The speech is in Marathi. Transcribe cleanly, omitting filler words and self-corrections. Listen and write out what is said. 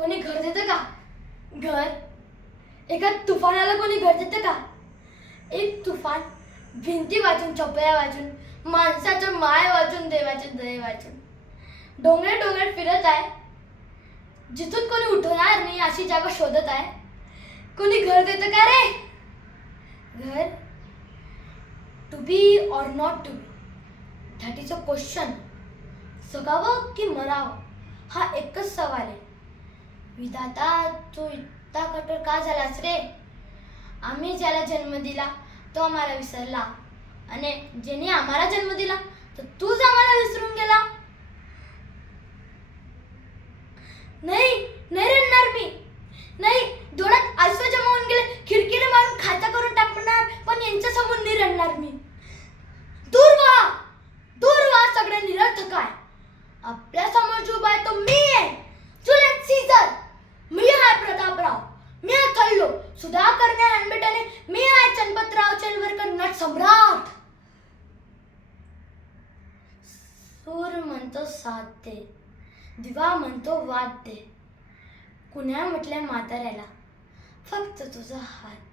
कोणी घर देतं का? घर एका तुफानाला कोणी घर देतं का? एक तुफान भिंती वाचून, चपया वाचून, माणसाचं माय वाचून, देवाचे दये वाचून डोंगर डोंगर फिरत आहे, जिथून कोणी उठवणार नाही अशी जागा शोधत आहे. कोणी घर देतं का रे? घर to be or not to be, that is a question. जगावं की मरावं हा एकच सवाल आहे. विधाता तू इतका कठोर का झालास रे? आम्ही ज्याला जन्म दिला तो आम्हाला विसरला, आणि ज्याने आम्हाला जन्म दिला तर तूच आम्हाला विसरून गेला. नाही नाही रडणार मी, नाही. डोळ्यात आसू जमावून गेले, खिडकीला मारून खाता करून टाकणार, पण यांच्या समोर नाही रडणार मी. दूर व्हा, दूर व्हा, सगळं निरर्थक आहे. आपल्या समोर जो उभा आहे तो मी आहे, जुलियस सीझर. मी आहे प्रतापराव, मी आहे कल्लो, सुधाकर ने हनबेटाने, मी आहे चनपतराव चेलवरकर नट सम्राट. सूर म्हणतो साथ दे, दिवा म्हणतो वाद दे, कुण्या म्हटल्या म्हाताऱ्याला फक्त तुझा हात